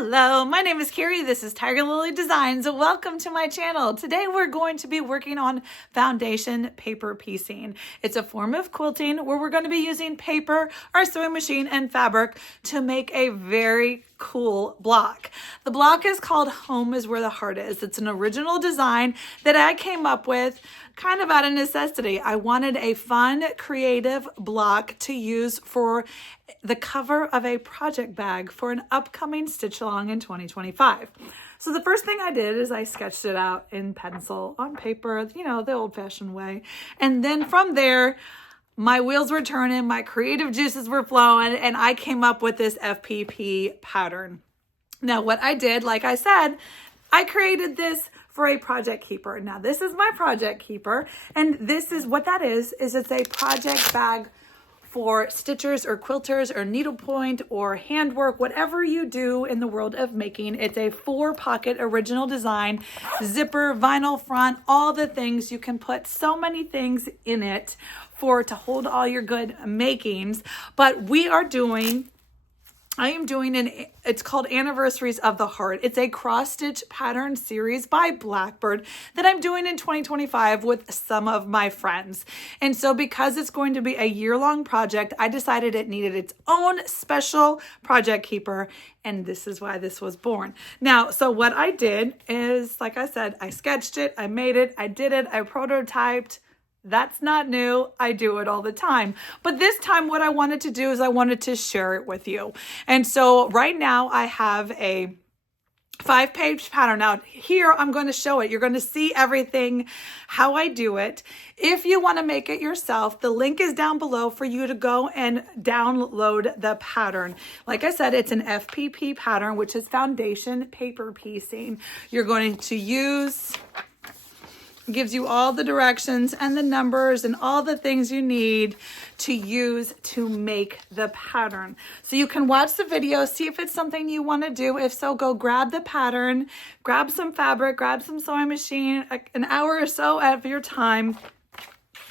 Hello, my name is Kari. This is Tiger Lily Designs. Welcome to my channel. Today we're going to be working on foundation paper piecing. It's a form of quilting where we're going to be using paper, our sewing machine, and fabric to make a very cool block. The block is called Home is Where the Heart Is. It's an original design that I came up with kind of out of necessity. I wanted a fun, creative block to use for the cover of a project bag for an upcoming stitch along in 2025. So the first thing I did is I sketched it out in pencil on paper, you know, the old-fashioned way. And then from there, my wheels were turning, my creative juices were flowing, and I came up with this FPP pattern. Now, what I did, like I said, I created this for a project keeper. Now, this is my project keeper, and this is what that is it's a project bag for stitchers or quilters or needlepoint or handwork, whatever you do in the world of making. It's a 4-pocket original design, zipper, vinyl front, all the things. You can put so many things in it to hold all your good makings. But I am doing it's called Anniversaries of the Heart. It's a cross stitch pattern series by Blackbird that I'm doing in 2025 with some of my friends. And so because it's going to be a year-long project, I decided it needed its own special project keeper. And this is why this was born. Now, so what I did is, like I said, I sketched it, I made it, I did it, I prototyped. That's not new. I do it all the time. But this time what I wanted to do is I wanted to share it with you. And so right now I have a 5-page pattern. Now here I'm going to show it. You're going to see everything, how I do it. If you want to make it yourself, the link is down below for you to go and download the pattern. Like I said, it's an FPP pattern, which is foundation paper piecing. You're going to use... gives you all the directions and the numbers and all the things you need to use to make the pattern. So you can watch the video, see if it's something you want to do. If so, go grab the pattern, grab some fabric, grab some sewing machine, an hour or so of your time.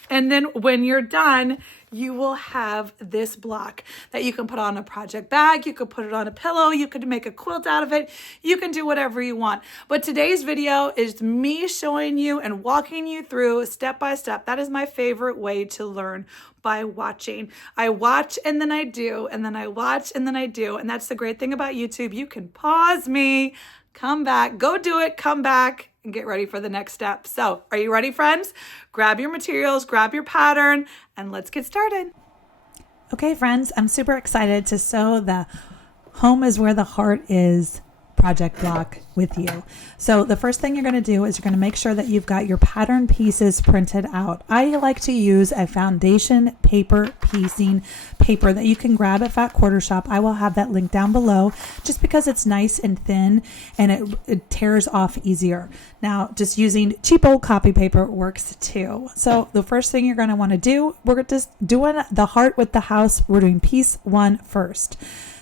And then when you're done, you will have this block that you can put on a project bag. You could put it on a pillow. You could make a quilt out of it. You can do whatever you want. But today's video is me showing you and walking you through step by step. That is my favorite way to learn, by watching. I watch and then I do, and then I watch and then I do. And that's the great thing about YouTube. You can pause me, come back, go do it, come back, and get ready for the next step. So are you ready, friends? Grab your materials, grab your pattern, and let's get started. Okay, friends, I'm super excited to sew the Home is Where the Heart Is project block with you. So the first thing you're going to do is you're going to make sure that you've got your pattern pieces printed out. I like to use a foundation paper piecing paper that you can grab at Fat Quarter Shop. I will have that link down below just because it's nice and thin and it tears off easier. Now, just using cheap old copy paper works too. So the first thing you're going to want to do, we're just doing the heart with the house. We're doing piece 1 first.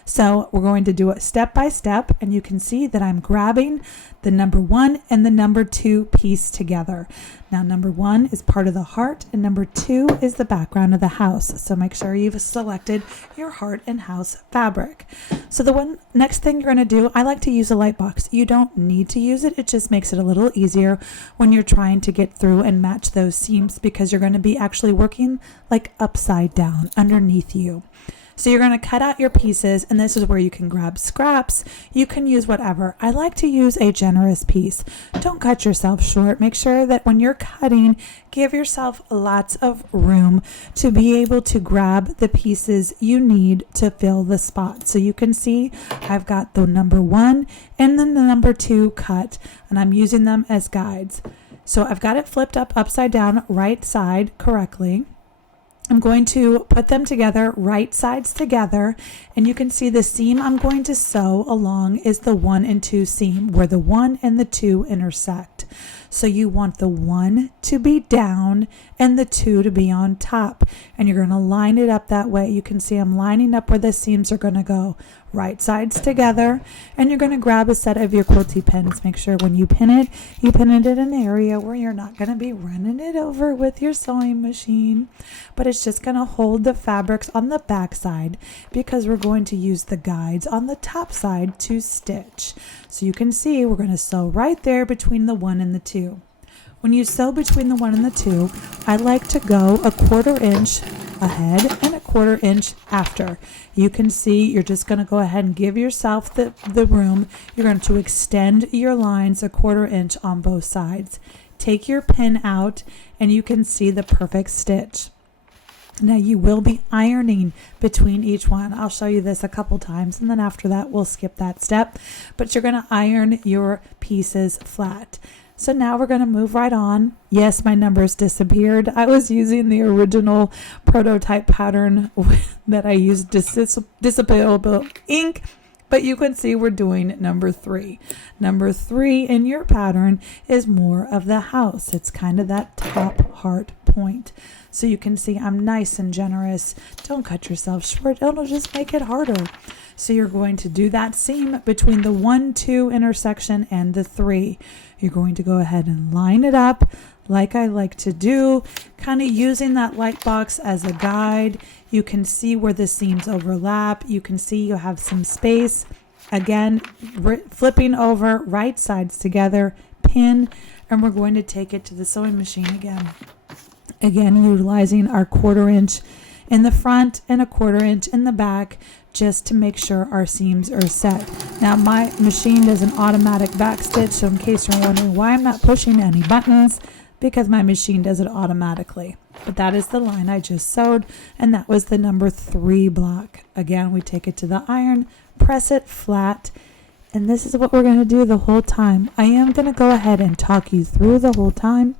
So we're going to do it step by step, and you can see that I'm grabbing the number 1 and the number 2 piece together. Now, number 1 is part of the heart, and number 2 is the background of the house. So make sure you've selected your heart and house fabric. So the next thing you're going to do, I like to use a light box. You don't need to use it. It just makes it a little easier when you're trying to get through and match those seams, because you're going to be actually working like upside down underneath you. So you're going to cut out your pieces, and this is where you can grab scraps. You can use whatever. I like to use a generous piece. Don't cut yourself short. Make sure that when you're cutting, give yourself lots of room to be able to grab the pieces you need to fill the spot. So you can see I've got the number 1 and then the number 2 cut, and I'm using them as guides. So I've got it flipped up upside down, right side correctly. I'm going to put them together, right sides together, and you can see the seam I'm going to sew along is the 1 and 2 seam where the 1 and the 2 intersect. So you want the 1 to be down and the 2 to be on top, and you're going to line it up that way. You can see I'm lining up where the seams are going to go, right sides together, and you're going to grab a set of your quilty pins. Make sure when you pin it in an area where you're not going to be running it over with your sewing machine, but it's just going to hold the fabrics on the back side, because we're going to use the guides on the top side to stitch. So you can see we're going to sew right there between the 1 and the 2. When you sew between the 1 and the 2, I like to go a 1/4 inch ahead and a 1/4 inch after. You can see you're just going to go ahead and give yourself the room. You're going to extend your lines a 1/4 inch on both sides. Take your pin out and you can see the perfect stitch. Now you will be ironing between each one. I'll show you this a couple times, and then after that we'll skip that step, but you're going to iron your pieces flat. So now we're going to move right on. Yes, my numbers disappeared. I was using the original prototype pattern that I used disappearable ink, but you can see we're doing number 3. Number 3 in your pattern is more of the house. It's kind of that top heart point. So you can see I'm nice and generous. Don't cut yourself short. It'll just make it harder. So you're going to do that seam between the 1-2 intersection and the 3. You're going to go ahead and line it up like I like to do, kind of using that light box as a guide. You can see where the seams overlap. You can see you have some space. Again, flipping over right sides together, pin, and we're going to take it to the sewing machine again. Again, utilizing our 1/4 inch in the front and a 1/4 inch in the back, just to make sure our seams are set. Now my machine does an automatic back stitch, so in case you're wondering why I'm not pushing any buttons, because my machine does it automatically. But that is the line I just sewed, and that was the number 3 block. Again, we take it to the iron, press it flat, and this is what we're going to do the whole time. I am going to go ahead and talk you through the whole time,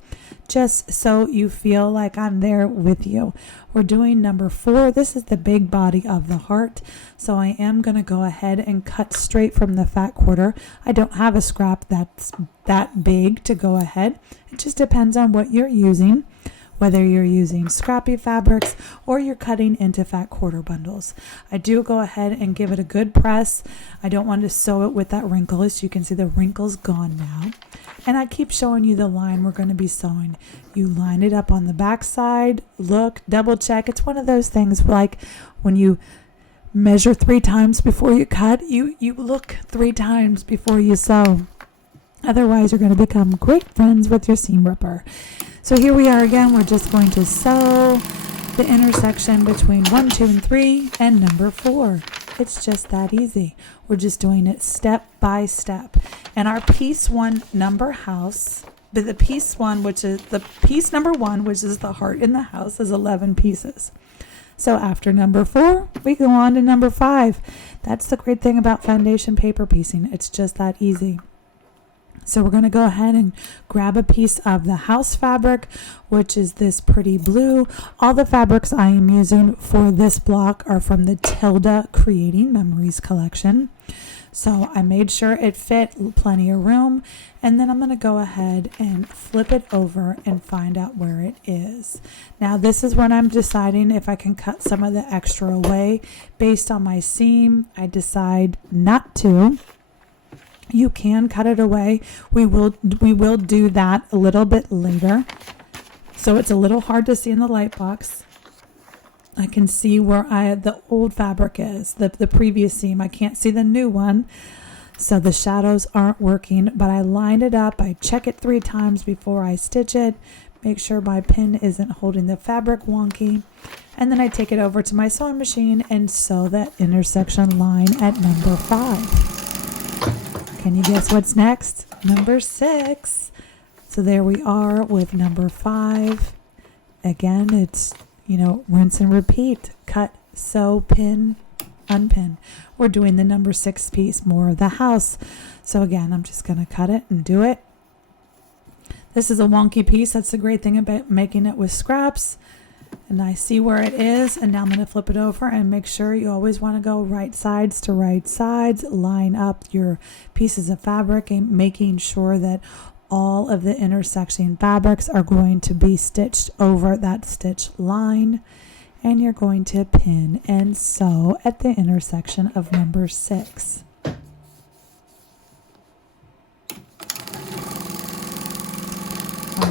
just so you feel like I'm there with you. We're doing number 4. This is the big body of the heart. So I am going to go ahead and cut straight from the fat quarter. I don't have a scrap that's that big to go ahead. It just depends on what you're using, whether you're using scrappy fabrics or you're cutting into fat quarter bundles. I do go ahead and give it a good press. I don't want to sew it with that wrinkle. As you can see, the wrinkle's gone now. And I keep showing you the line we're going to be sewing. You line it up on the back side, look, double check. It's one of those things like when you measure 3 times before you cut, you look 3 times before you sew. Otherwise, you're going to become great friends with your seam ripper. So here we are again. We're just going to sew the intersection between 1, 2, and 3 and number 4. It's just that easy. We're just doing it step by step. And our piece 1 number house, but the piece 1, which is the piece number 1, which is the heart in the house, is 11 pieces. So after number 4, we go on to number 5. That's the great thing about foundation paper piecing. It's just that easy. So we're going to go ahead and grab a piece of the house fabric, which is this pretty blue. All the fabrics I am using for this block are from the Tilda Creating Memories collection. So I made sure it fit, plenty of room, and then I'm going to go ahead and flip it over and find out where it is. Now this is when I'm deciding if I can cut some of the extra away. Based on my seam, I decide not to. You can cut it away. We will do that a little bit later. So it's a little hard to see in the light box. I can see where the old fabric is, the previous seam. I can't see the new one. So the shadows aren't working, but I lined it up. I check it 3 times before I stitch it. Make sure my pin isn't holding the fabric wonky. And then I take it over to my sewing machine and sew that intersection line at number 5. Can you guess what's next? Number 6. So there we are with number 5. Again, it's, rinse and repeat. Cut, sew, pin, unpin. We're doing the number 6 piece, more of the house. So again, I'm just going to cut it and do it. This is a wonky piece. That's the great thing about making it with scraps. And I see where it is, and now I'm going to flip it over and make sure you always want to go right sides to right sides. Line up your pieces of fabric and making sure that all of the intersecting fabrics are going to be stitched over that stitch line. and you're going to pin and sew at the intersection of number 6. All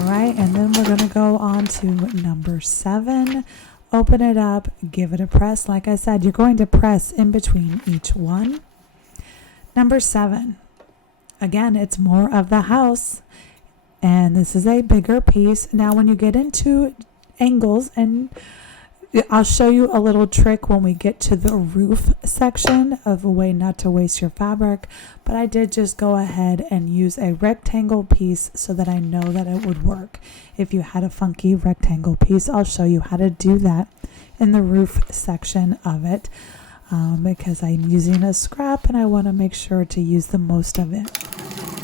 right, and then we're going to go on to number 7. Open it up, give it a press. Like I said, you're going to press in between each one. Number 7. Again, it's more of the house, and this is a bigger piece. Now, when you get into angles, and I'll show you a little trick when we get to the roof section of a way not to waste your fabric, but I did just go ahead and use a rectangle piece so that I know that it would work. If you had a funky rectangle piece, I'll show you how to do that in the roof section of it, because I'm using a scrap and I want to make sure to use the most of it.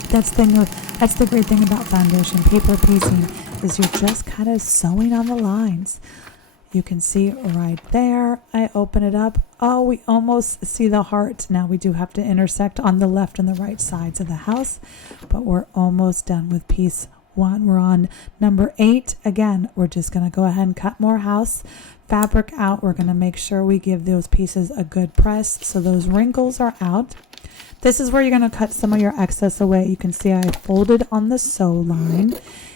That's the great thing about foundation paper piecing, is you're just kind of sewing on the lines. You can see right there, I open it up. Oh, we almost see the heart. Now we do have to intersect on the left and the right sides of the house, but we're almost done with piece 1. We're on number 8. Again, we're just going to go ahead and cut more house fabric out. We're going to make sure we give those pieces a good press so those wrinkles are out. This is where you're going to cut some of your excess away. You can see I folded on the sew line,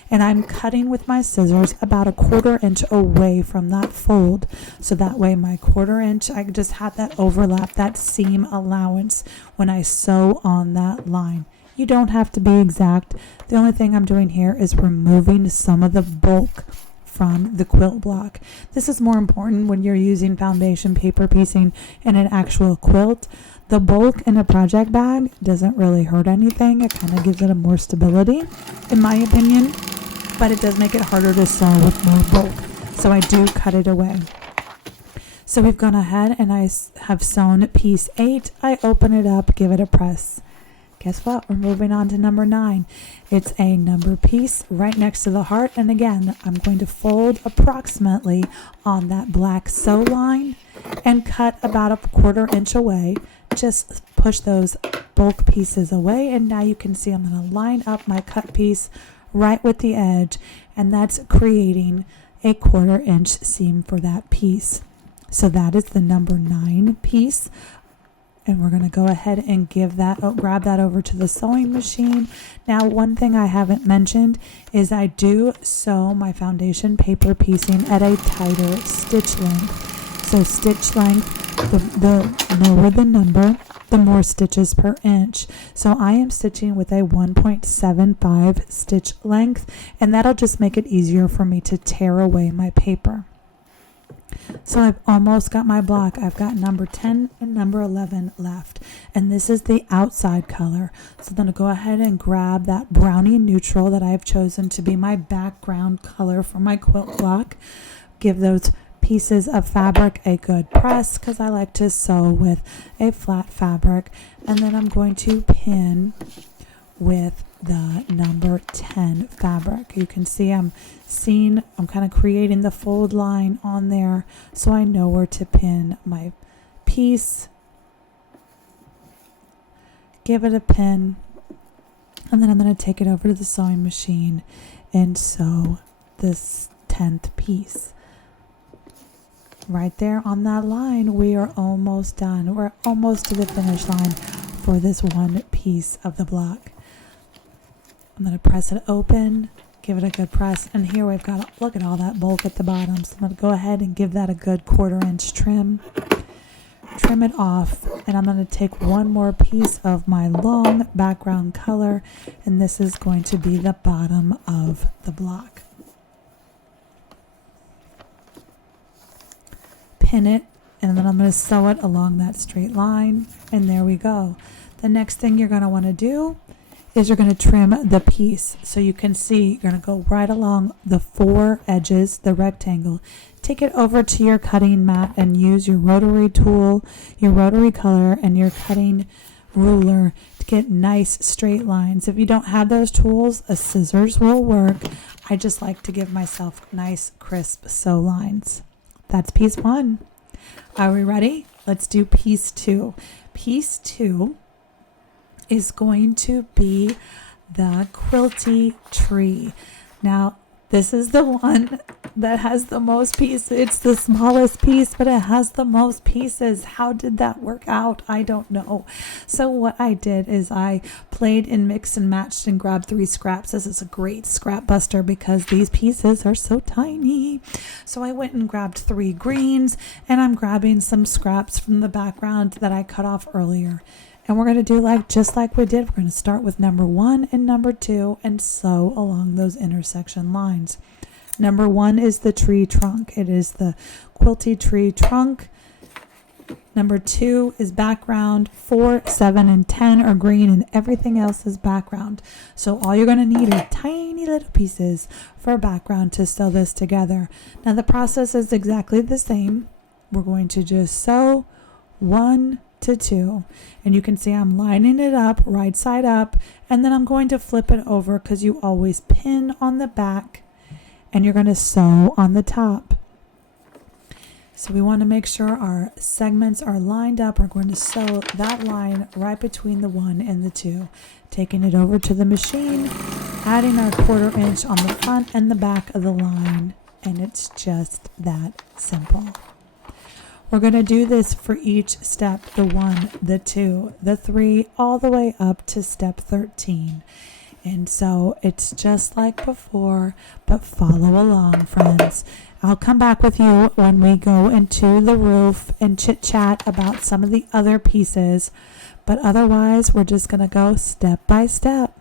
and I'm cutting with my scissors about a 1/4 inch away from that fold. So that way my 1/4 inch, I just have that overlap, that seam allowance when I sew on that line. You don't have to be exact. The only thing I'm doing here is removing some of the bulk from the quilt block. This is more important when you're using foundation paper piecing in an actual quilt. The bulk in a project bag doesn't really hurt anything. It kind of gives it a more stability, in my opinion, but it does make it harder to sew with more bulk. So I do cut it away. So we've gone ahead and I have sewn piece 8. I open it up, give it a press. Guess what? We're moving on to number 9. It's a number piece right next to the heart. And again, I'm going to fold approximately on that black sew line and cut about a 1/4 inch away. Just push those bulk pieces away. And now you can see I'm going to line up my cut piece right with the edge. And that's creating a 1/4 inch seam for that piece. So that is the number 9 piece. And we're going to go ahead and grab that over to the sewing machine. Now, one thing I haven't mentioned is I do sew my foundation paper piecing at a tighter stitch length. So stitch length, the lower the number, the more stitches per inch. So I am stitching with a 1.75 stitch length, and that'll just make it easier for me to tear away my paper. So I've almost got my block. I've got number 10 and number 11 left. And this is the outside color. So I'm going to go ahead and grab that brownie neutral that I've chosen to be my background color for my quilt block. Give those pieces of fabric a good press because I like to sew with a flat fabric. And then I'm going to pin with the number 10 fabric. You can see I'm kind of creating the fold line on there so I know where to pin my piece. Give it a pin, and then I'm going to take it over to the sewing machine and sew this 10th piece. Right there on that line, we are almost done. We're almost to the finish line for this one piece of the block. I'm going to press it open, give it a good press, and here we've got, look at all that bulk at the bottom. So I'm going to go ahead and give that a good 1/4 inch trim. Trim it off, and I'm going to take one more piece of my long background color, and this is going to be the bottom of the block. Pin it, and then I'm going to sew it along that straight line, and there we go. The next thing you're going to want to do is you're going to trim the piece. So you can see you're going to go right along the 4 edges, the rectangle. Take it over to your cutting mat and use your rotary tool, your rotary color, and your cutting ruler to get nice straight lines. If you don't have those tools, a scissors will work. I just like to give myself nice, crisp sew lines. That's piece 1. Are we ready? Let's do piece 2. Piece 2 is going to be the quilty tree. Now, this is the one that has the most pieces. It's the smallest piece, but it has the most pieces. How did that work out? I don't know. So what I did is I played and mixed and matched and grabbed 3 scraps. This is a great scrap buster because these pieces are so tiny. So I went and grabbed 3 greens, and I'm grabbing some scraps from the background that I cut off earlier. And we're going to do just like we did. We're going to start with number 1 and number 2 and sew along those intersection lines. Number 1 is the tree trunk. It is the quilty tree trunk. Number 2 is background. 4, 7, and 10 are green, and everything else is background. So all you're going to need are tiny little pieces for a background to sew this together. Now the process is exactly the same. We're going to just sew 1 to 2, and you can see I'm lining it up right side up, and then I'm going to flip it over because you always pin on the back and you're going to sew on the top. So we want to make sure our segments are lined up. We're going to sew that line right between the 1 and the 2, taking it over to the machine, adding our 1/4 inch on the front and the back of the line, and it's just that simple. We're going to do this for each step, the 1, the 2, the 3, all the way up to step 13. And so it's just like before, but follow along, friends. I'll come back with you when we go into the roof and chit chat about some of the other pieces. But otherwise, we're just going to go step by step.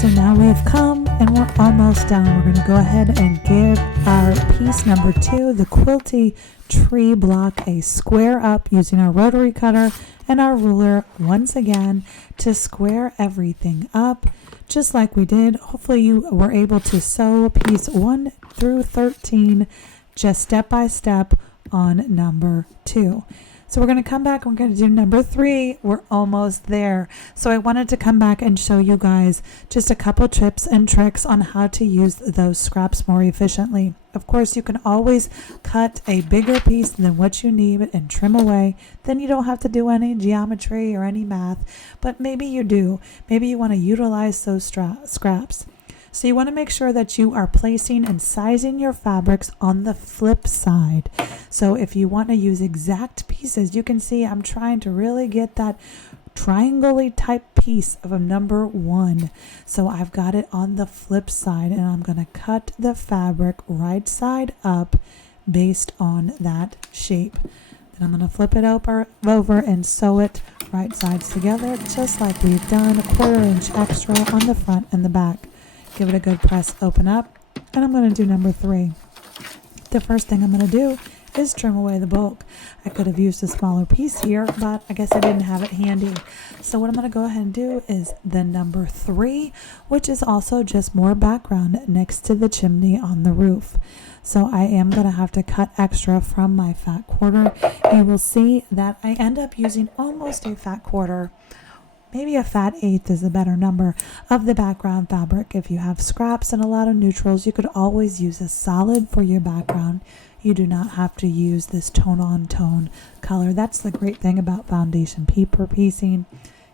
So now we've come and we're almost done. We're going to go ahead and give our piece number 2, the quilty tree block, a square up using our rotary cutter and our ruler once again to square everything up just like we did. Hopefully you were able to sew piece 1 through 13 just step by step on number 2. So we're going to come back and we're going to do number 3. We're almost there. So I wanted to come back and show you guys just a couple tips and tricks on how to use those scraps more efficiently. Of course, you can always cut a bigger piece than what you need and trim away. Then you don't have to do any geometry or any math, but maybe you do. Maybe you want to utilize those scraps. So you want to make sure that you are placing and sizing your fabrics on the flip side. So if you want to use exact pieces, you can see I'm trying to really get that triangle-y type piece of a number 1. So I've got it on the flip side and I'm going to cut the fabric right side up based on that shape. Then I'm going to flip it over and sew it right sides together just like we've done, a 1/4 inch extra on the front and the back. Give it a good press, open up, and I'm going to do number 3. The first thing I'm going to do is trim away the bulk. I could have used a smaller piece here, but I guess I didn't have it handy. So what I'm going to go ahead and do is the number 3, which is also just more background next to the chimney on the roof. So I am going to have to cut extra from my fat quarter. You will see that I end up using almost a fat quarter. Maybe a fat 1/8 is a better number of the background fabric. If you have scraps and a lot of neutrals, you could always use a solid for your background. You do not have to use this tone-on-tone color. That's the great thing about foundation paper piecing.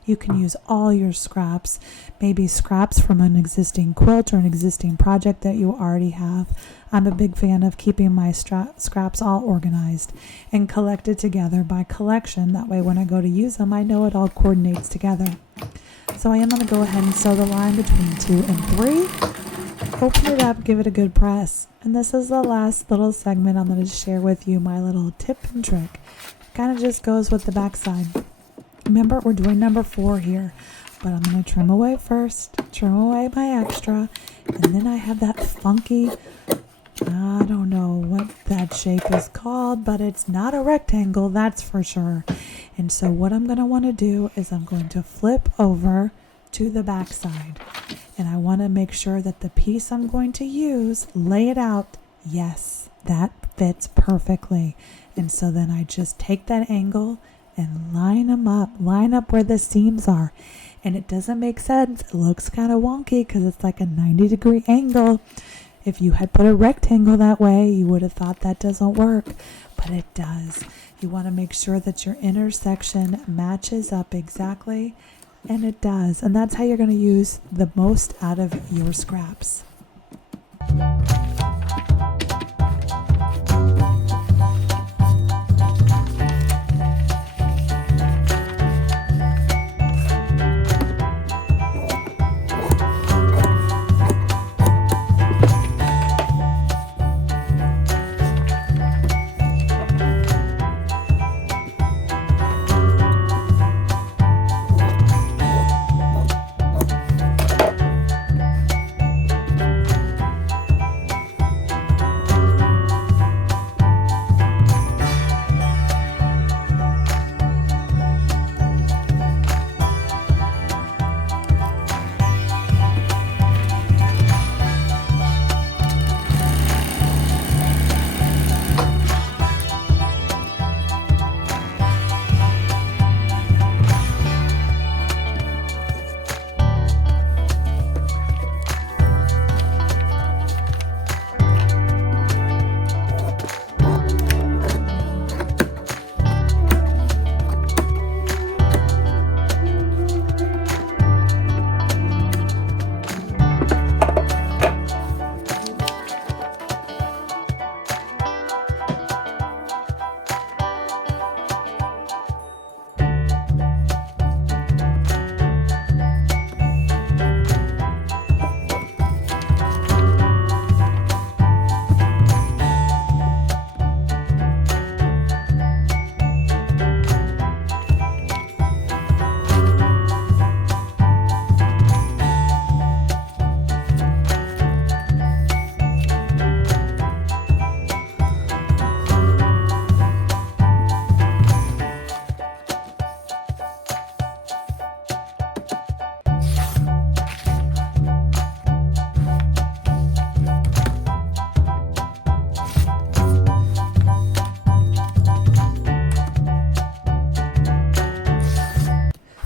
You can use all your scraps, maybe scraps from an existing quilt or an existing project that you already have. I'm a big fan of keeping my scraps all organized and collected together by collection. That way when I go to use them, I know it all coordinates together. So I am going to go ahead and sew the line between 2 and 3. Open it up, give it a good press. And this is the last little segment I'm going to share with you, my little tip and trick. Kind of just goes with the back side. Remember, we're doing number 4 here, but I'm going to trim away first, trim away my extra, and then I have that funky, I don't know what that shape is called, but it's not a rectangle, that's for sure. And so what I'm going to want to do is I'm going to flip over to the back side, and I want to make sure that the piece I'm going to use, lay it out, yes, that fits perfectly. And so then I just take that angle and line them up, line up where the seams are. And it doesn't make sense. It looks kind of wonky because it's like a 90-degree angle. If you had put a rectangle that way, you would have thought that doesn't work, but it does. You want to make sure that your intersection matches up exactly, and it does. And that's how you're going to use the most out of your scraps.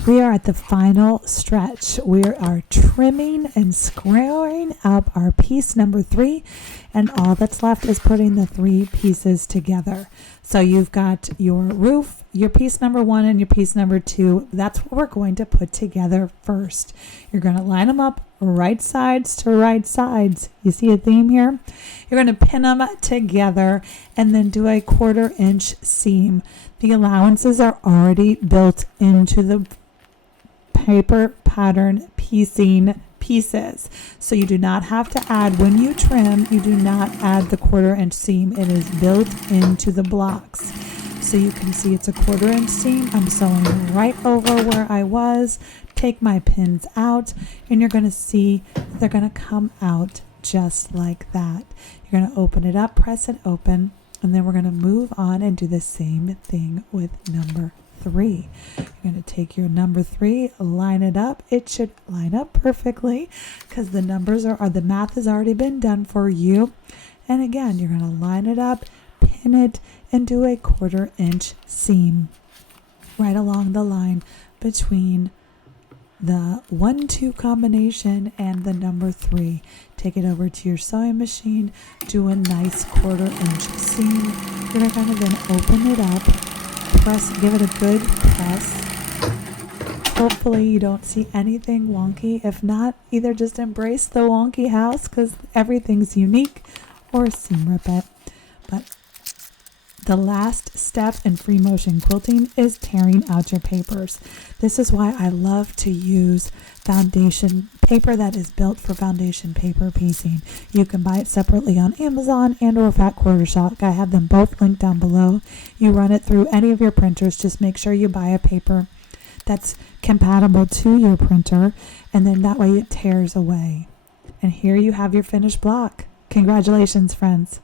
We are at the final stretch. We are trimming and squaring up our piece number 3, and all that's left is putting the 3 pieces together. So you've got your roof, your piece number 1, and your piece number 2. That's what we're going to put together first. You're going to line them up right sides to right sides. You see a theme here? You're going to pin them together and then do a 1/4 inch seam. The allowances are already built into the paper pattern piecing pieces. So you do not have to add, when you trim, you do not add the 1/4 inch seam. It is built into the blocks. So you can see it's a 1/4 inch seam. I'm sewing right over where I was. Take my pins out, and you're going to see they're going to come out just like that. You're going to open it up, press it open, and then we're going to move on and do the same thing with number 3. You're going to take your number 3, line it up. It should line up perfectly because the numbers the math has already been done for you. And again, you're going to line it up, pin it, and do a 1/4 inch seam right along the line between the 1-2 combination and the number 3. Take it over to your sewing machine, do a nice 1/4 inch seam. You're going to then open it up, press, give it a good press. Hopefully you don't see anything wonky. If not, either just embrace the wonky house because everything's unique, or seam rip it. But the last step in free motion quilting is tearing out your papers. This is why I love to use foundation paper that is built for foundation paper piecing. You can buy it separately on Amazon and or Fat Quarter Shop. I have them both linked down below. You run it through any of your printers. Just make sure you buy a paper that's compatible to your printer, and then that way it tears away. And here you have your finished block. Congratulations, friends.